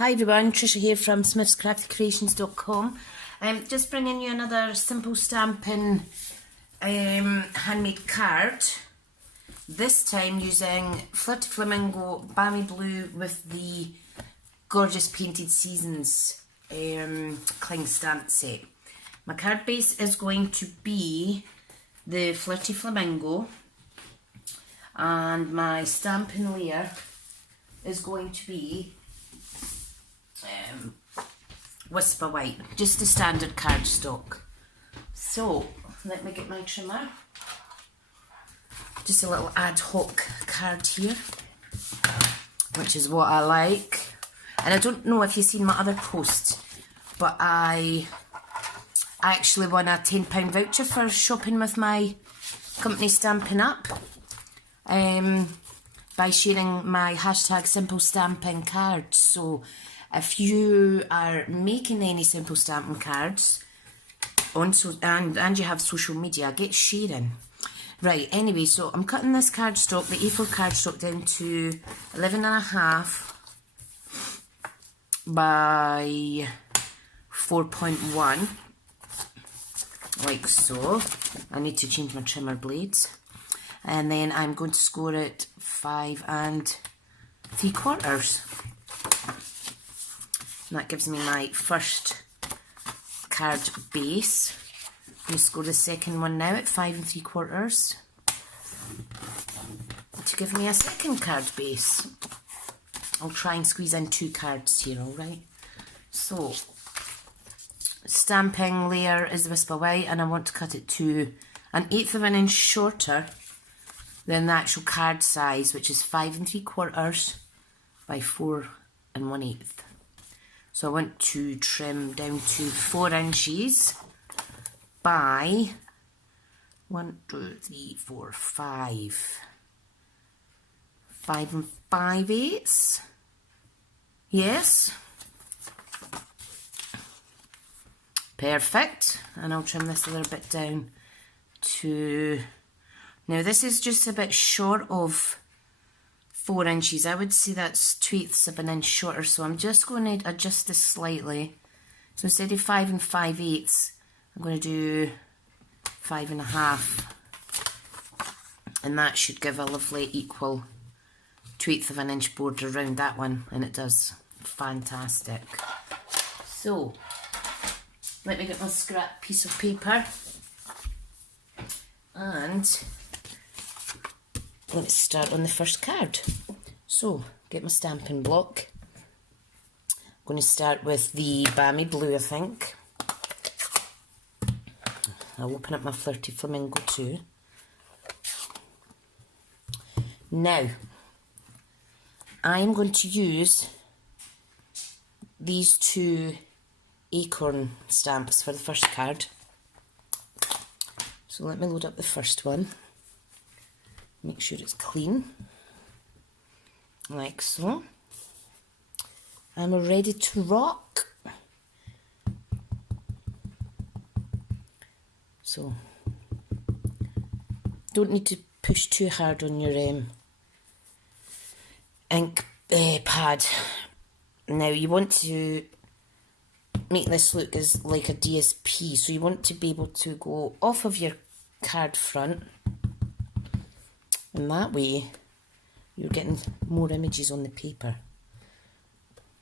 Hi everyone, Trisha here from SmithsCraftyCreations.com. Just bringing you another simple stamping handmade card. This time using Flirty Flamingo Balmy Blue with the gorgeous Painted Seasons cling stamp set. My card base is going to be the Flirty Flamingo, and my stamping layer is going to be Whisper White, just a standard cardstock. So let me get my trimmer. Just a little ad hoc card here, which is what I like. And I don't know if you've seen my other post, but I actually won a £10 voucher for shopping with my company Stampin'Up by sharing my hashtag simple stamping cards. So if you are making any simple stamping cards on and you have social media, get sharing. Right, anyway, so I'm cutting this cardstock, the A4 cardstock, down to 11.5 by 4.1, like so. I need to change my trimmer blades. And then I'm going to score it 5 3/4. And that gives me my first card base. I'm going to score the second one now at 5 3/4 to give me a second card base. I'll try and squeeze in 2 cards here, alright? So, stamping layer is Whisper White, and I want to cut it to 1/8 of an inch shorter than the actual card size, which is 5 3/4 by 4 1/8. So I want to trim down to 4 inches by 5 5 5/8. Yes, perfect. And I'll trim this a little bit down to, now this is just a bit short of 4 inches. I would say that's 2/8 of an inch shorter, so I'm just going to adjust this slightly. So instead of 5 5/8, I'm going to do 5 1/2, and that should give a lovely equal 2/8 of an inch border around that one, and it does. Fantastic. So let me get my scrap piece of paper, and let's start on the first card. So, get my stamping block. I'm going to start with the Balmy Blue, I think. I'll open up my Flirty Flamingo too. Now, I'm going to use these 2 acorn stamps for the first card. So let me load up the first one. Make sure it's clean, like so. And we're ready to rock. So, don't need to push too hard on your ink pad. Now you want to make this look as like a DSP, so you want to be able to go off of your card front, and that way you're getting more images on the paper.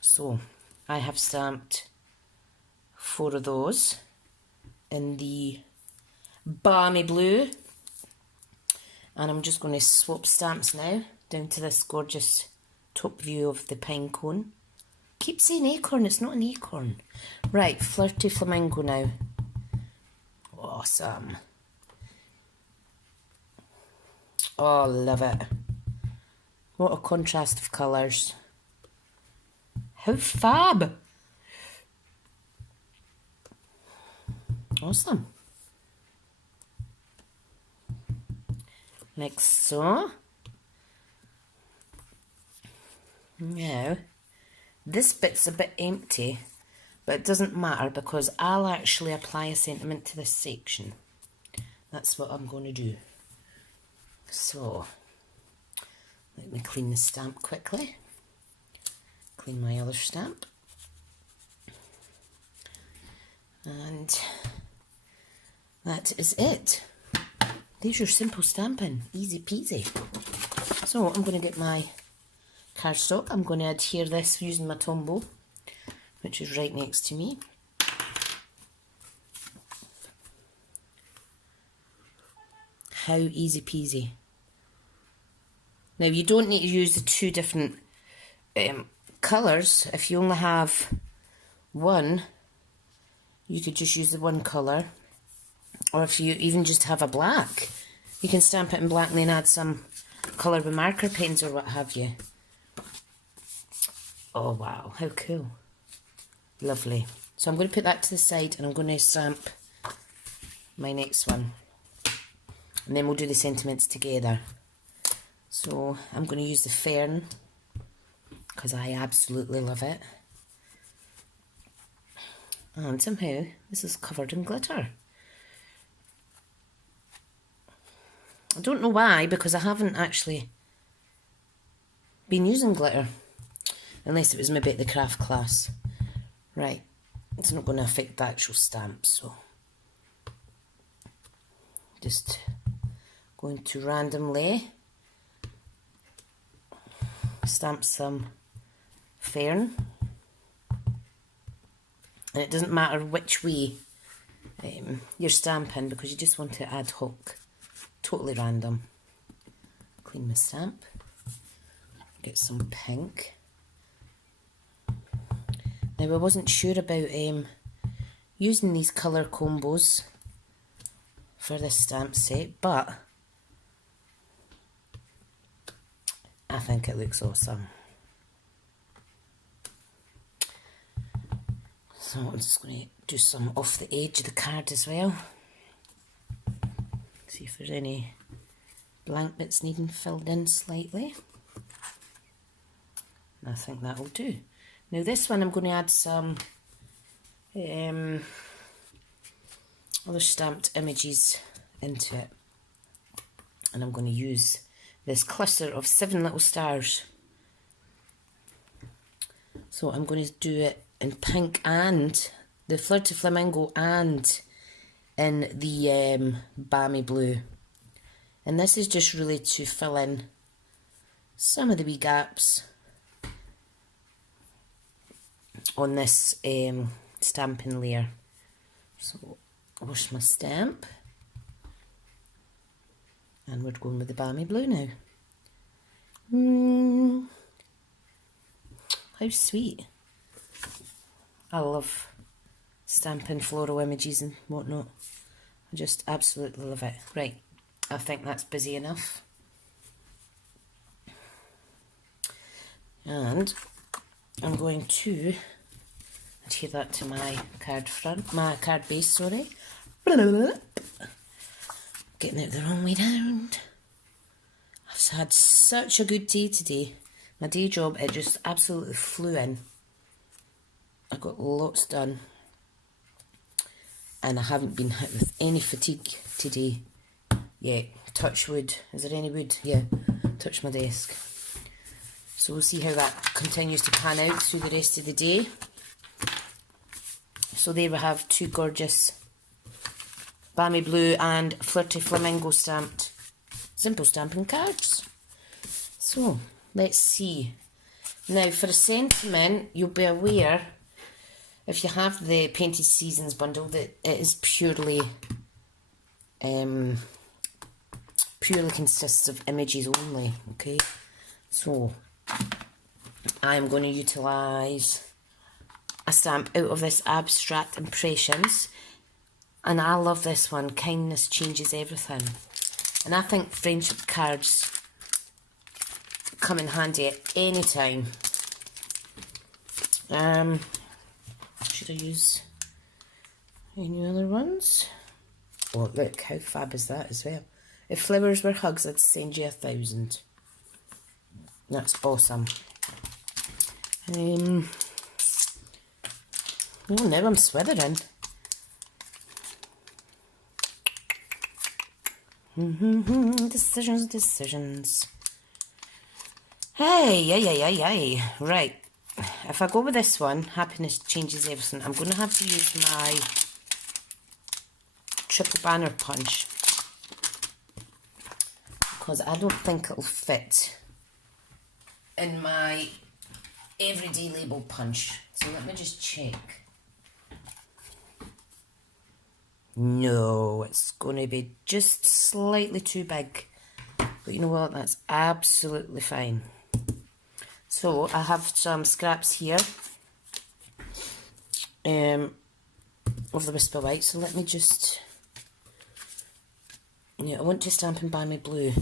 So I have stamped 4 of those in the Balmy Blue, and I'm just going to swap stamps now down to this gorgeous top view of the pine cone. Keep saying acorn, it's not an acorn. Right, Flirty Flamingo now. Awesome. Oh, love it. What a contrast of colours. How fab. Awesome. Like so. Now, this bit's a bit empty, but it doesn't matter because I'll actually apply a sentiment to this section. That's what I'm going to do. So, let me clean the stamp quickly. Clean my other stamp. And that is it. There's your simple stamping, easy peasy. So I'm going to get my cardstock. I'm going to adhere this using my Tombow, which is right next to me. How easy peasy. Now you don't need to use the two different colours. If you only have one, you could just use the one colour. Or if you even just have a black, you can stamp it in black and then add some colour with marker pens or what have you. Oh wow, how cool. Lovely. So I'm going to put that to the side and I'm going to stamp my next one. And then we'll do the sentiments together. So I'm going to use the fern because I absolutely love it. And somehow this is covered in glitter. I don't know why, because I haven't actually been using glitter. Unless it was maybe at the craft class. Right, it's not going to affect the actual stamp, so just going to randomly stamp some fern. And it doesn't matter which way you're stamping because you just want it ad hoc, totally random. Clean my stamp, get some pink. Now I wasn't sure about using these colour combos for this stamp set, but I think it looks awesome. So I'm just going to do some off the edge of the card as well. See if there's any blank bits needing filled in slightly. And I think that will do. Now this one I'm going to add some other stamped images into it. And I'm going to use this cluster of 7 little stars. So I'm going to do it in pink and the Fleur de Flamingo and in the balmy blue. And this is just really to fill in some of the wee gaps on this stamping layer. So wash my stamp and we're going with the balmy blue now. How sweet. I love stamping floral images and whatnot. I just absolutely love it. Right, I think that's busy enough. And I'm going to adhere that to my card base, sorry. Getting it the wrong way round. I've had such a good day today. My day job, it just absolutely flew in. I got lots done. And I haven't been hit with any fatigue today yet. Touch wood. Is there any wood? Yeah, touch my desk. So we'll see how that continues to pan out through the rest of the day. So there we have two gorgeous balmy blue and Fleur de Flamingo stamped simple stamping cards. So let's see. Now for a sentiment, you'll be aware if you have the Painted Seasons bundle that it is purely consists of images only. Okay, so I'm going to utilise a stamp out of this Abstract Impressions, and I love this one, Kindness Changes Everything. And I think friendship cards come in handy at any time. Should I use any other ones? Oh look, how fab is that as well. If flowers were hugs, I'd send you 1,000. That's awesome. Oh, now I'm swithering. Decisions. Hey. Right. if I go with this one, happiness changes everything, I'm going to have to use my triple banner punch, because I don't think it'll fit in my everyday label punch. So let me just check. No, it's going to be just slightly too big. But you know what? That's absolutely fine. So I have some scraps here of the Whisper White. So let me just... Yeah, I want to Stampin' Buy Me Blue.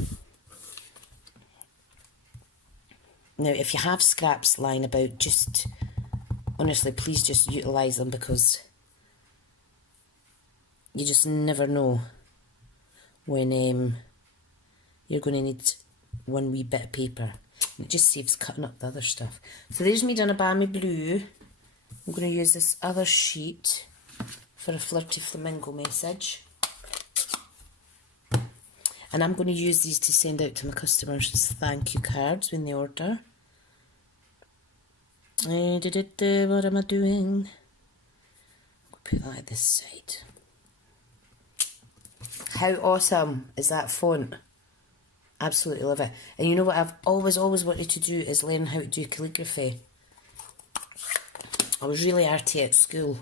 Now, if you have scraps lying about, just... Honestly, please just utilise them, because you just never know when you're going to need one wee bit of paper. And it just saves cutting up the other stuff. So there's me done a Buy Me Blue. I'm going to use this other sheet for a Flirty Flamingo message. And I'm going to use these to send out to my customers as thank you cards when they order. What am I doing? I'll put that at this side. How awesome is that font? Absolutely love it. And you know what I've always wanted to do is learn how to do calligraphy. I was really arty at school.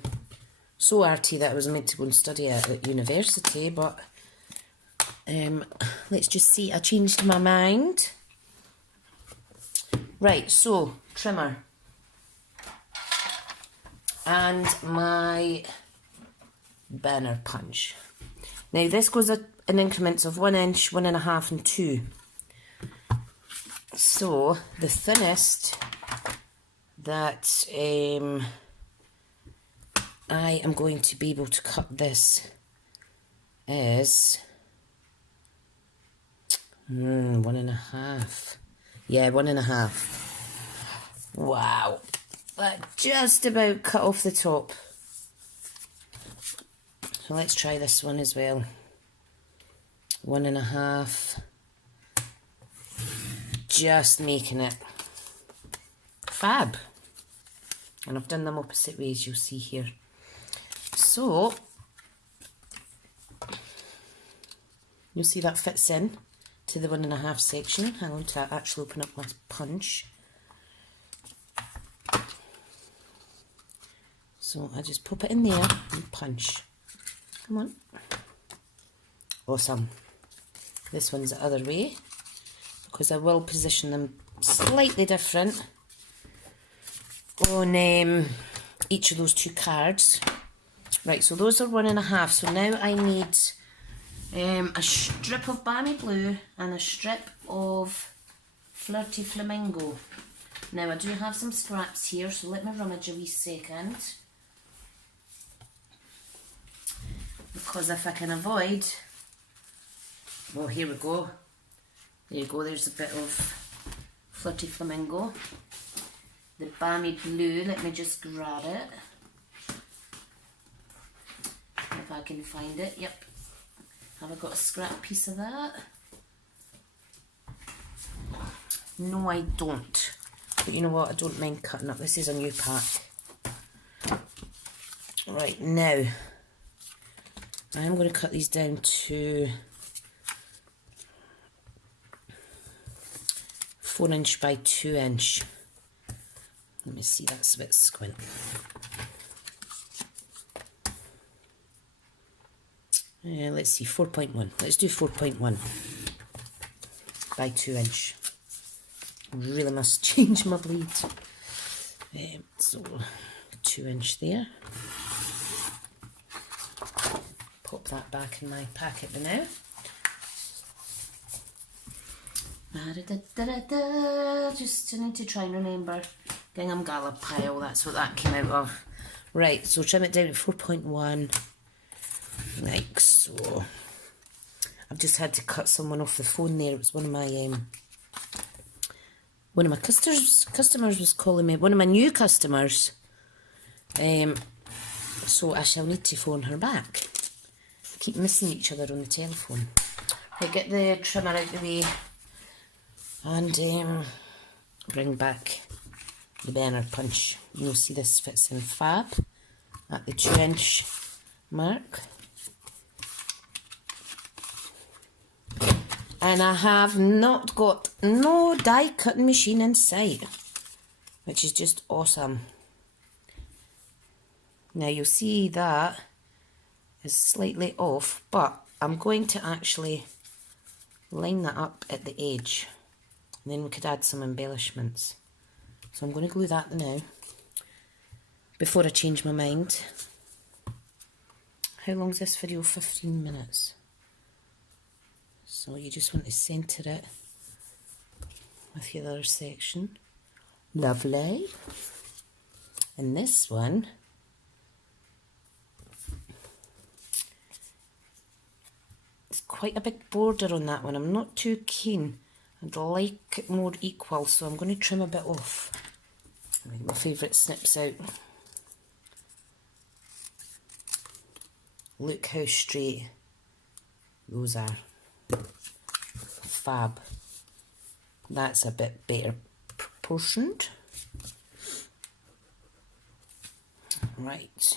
So arty that I was meant to go and study at university, but let's just see, I changed my mind. Right, so trimmer. And my banner punch. Now this goes in increments of 1 inch, 1.5 and 2. So the thinnest that I am going to be able to cut this is 1.5. Yeah, 1.5. Wow. That just about cut off the top. So let's try this one as well. 1.5. Just making it. Fab. And I've done them opposite ways, you'll see here. So, you'll see that fits in to the 1.5 section. Hang on to actually open up my punch. So I just pop it in there and punch. Come on. Awesome. This one's the other way, because I will position them slightly different on each of those 2 cards. Right, so those are 1.5. So now I need a strip of Buy Me Blue and a strip of Flirty Flamingo. Now I do have some scraps here, so let me rummage a wee second. Because if I can avoid... Well, here we go. There you go, there's a bit of Flirty Flamingo. The Buy Me Blue, let me just grab it. If I can find it, yep. Have I got a scrap piece of that? No, I don't. But you know what, I don't mind cutting up. This is a new pack. Right, now, I'm going to cut these down to 4 inch by 2 inch. Let me see, that's a bit squint. Let's see, 4.1. Let's do 4.1 by 2 inch. Really must change my blade. So 2 inch there. Pop that back in my packet for now. Just need to try and remember. Gingham Gala pile, that's what that came out of. Right, so trim it down to 4.1. Like so. I've just had to cut someone off the phone there. It was one of my customers was calling me. One of my new customers. So I shall need to phone her back. Keep missing each other on the telephone. Right, get the trimmer out of the way and bring back the banner punch. You'll see this fits in fab at the 2-inch mark. And I have not got no die cutting machine in sight, which is just awesome. Now you'll see that is slightly off, but I'm going to actually line that up at the edge, and then we could add some embellishments. So I'm going to glue that now before I change my mind. How long is this video? 15 minutes. So you just want to centre it with your other section. Lovely. And this one, it's quite a big border on that one. I'm not too keen. I'd like it more equal, so I'm going to trim a bit off. I'll get my favourite snips out. Look how straight those are. Fab. That's a bit better proportioned. Right.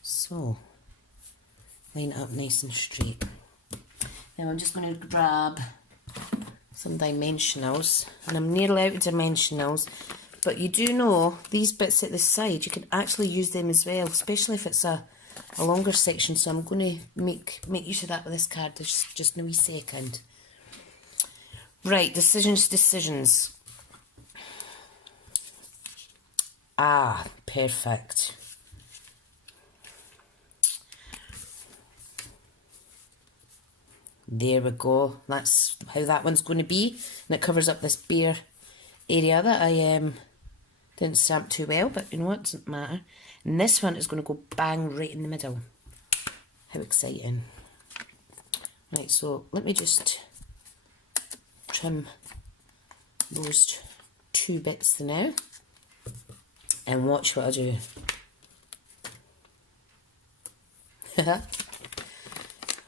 So, line it up nice and straight. Now I'm just going to grab some dimensionals, and I'm nearly out of dimensionals, but you do know these bits at the side, you can actually use them as well, especially if it's a longer section, so I'm going to make use of that with this card. There's just in a wee second. Right, decisions. Ah, perfect. There we go. That's how that one's going to be, and it covers up this bare area that I didn't stamp too well, but you know what, doesn't matter. And this one is going to go bang right in the middle. How exciting. Right, so let me just trim those two bits now and watch what I do.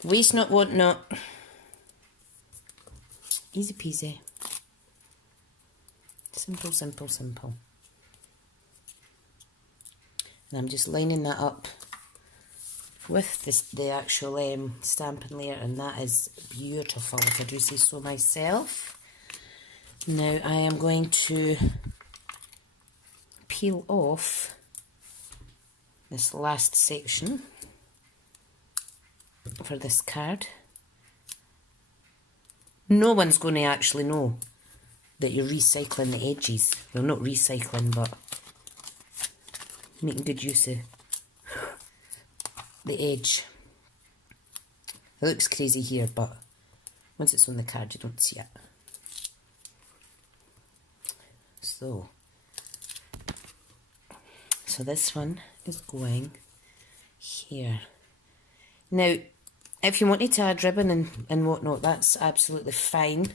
Waste not, want not. Easy peasy. Simple, simple, simple. And I'm just lining that up with the actual stamping layer, and that is beautiful, if I do say so myself. Now I am going to peel off this last section for this card. No one's going to actually know that you're recycling the edges. Well, not recycling, but making good use of the edge. It looks crazy here, but once it's on the card, you don't see it. So this one is going here. Now, if you wanted to add ribbon and whatnot, that's absolutely fine.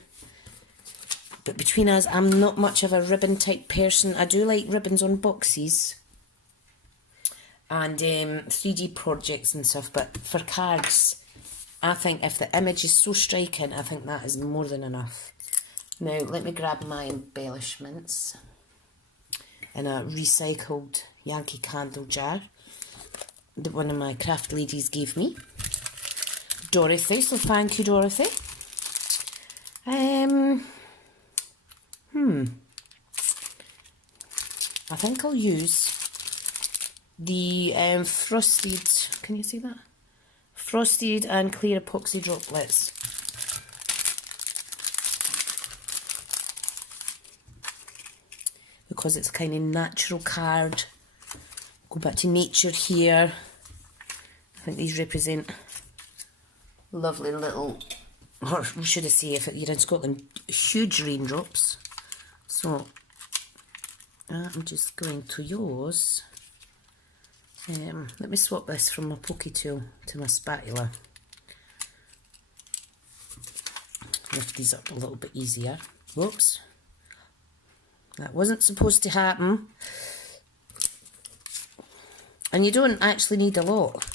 But between us, I'm not much of a ribbon type person. I do like ribbons on boxes and 3D projects and stuff, but for cards, I think if the image is so striking, I think that is more than enough. Now, let me grab my embellishments in a recycled Yankee Candle jar that one of my craft ladies gave me. Dorothy, so thank you, Dorothy. I think I'll use the frosted, can you see that? Frosted and clear epoxy droplets. Because it's a kind of natural card. Go back to nature here. I think these represent lovely little, or should I say, if you're in Scotland, huge raindrops. So I'm just going to use, let me swap this from my pokey tool to my spatula. Lift these up a little bit easier. Whoops. That wasn't supposed to happen. And you don't actually need a lot.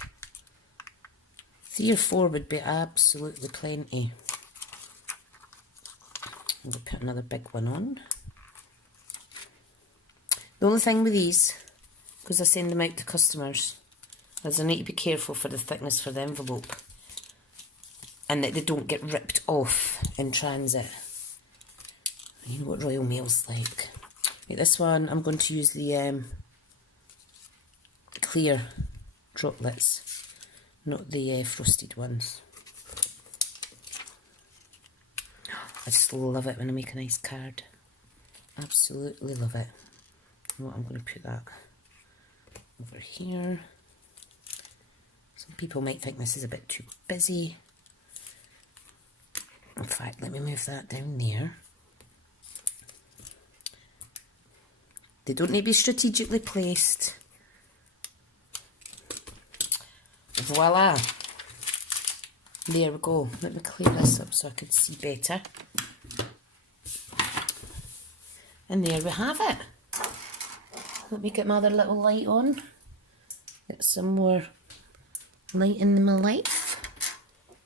3 or 4 would be absolutely plenty. I'm going to put another big one on. The only thing with these, because I send them out to customers, is I need to be careful for the thickness for the envelope and that they don't get ripped off in transit. You know what Royal Mail's like. Right, this one I'm going to use the clear droplets, not the frosted ones. I just love it when I make a nice card. Absolutely love it. Well, I'm going to put that over here. Some people might think this is a bit too busy. In fact, let me move that down there. They don't need to be strategically placed. Voila. There we go. Let me clear this up so I can see better. And there we have it. Let me get my other little light on. Get some more light in my life.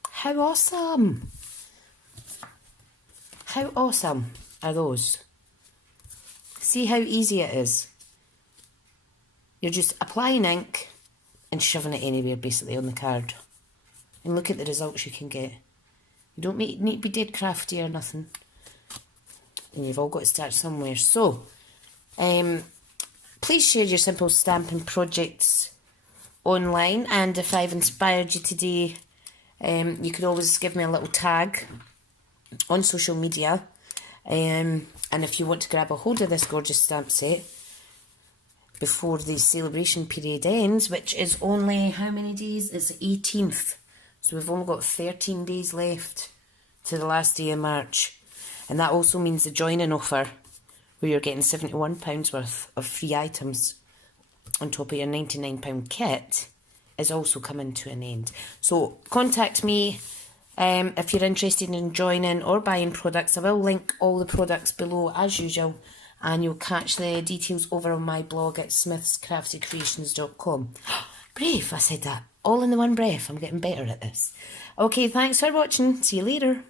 How awesome! How awesome are those? See how easy it is? You're just applying ink and shoving it anywhere basically on the card. And look at the results you can get. You don't need to be dead crafty or nothing. And you've all got to start somewhere. So, please share your simple stamping projects online, and if I've inspired you today, you can always give me a little tag on social media, and if you want to grab a hold of this gorgeous stamp set before the celebration period ends, which is only how many days? It's the 18th, so we've only got 13 days left to the last day of March. And that also means the joining offer, where you're getting £71 worth of free items on top of your £99 kit, is also coming to an end. So contact me if you're interested in joining or buying products. I will link all the products below as usual, and you'll catch the details over on my blog at SmithsCraftyCreations.com. Brave, I said that all in the one breath. I'm getting better at this. Okay, thanks for watching. See you later.